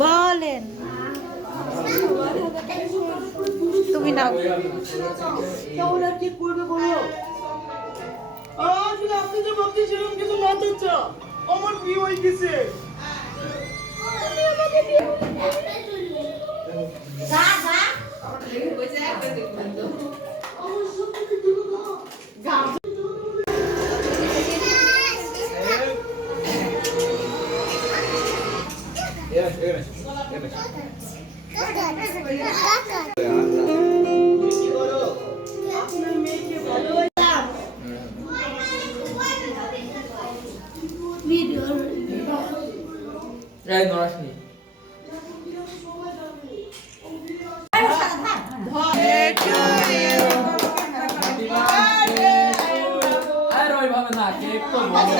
বলেন তুমি নাও। কি করবে বলো? আসলে আপনি যে ভাবতেছিলাম কিছু না চাচা, আমার বিয়ে হয়ে গেছে।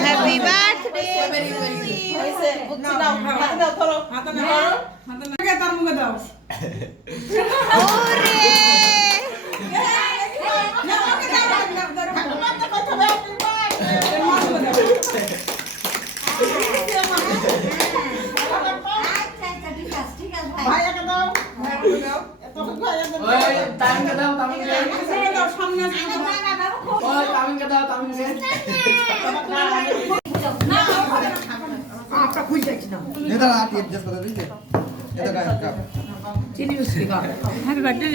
Happy birthday. চিনি বিস্কুট। Happy birthday.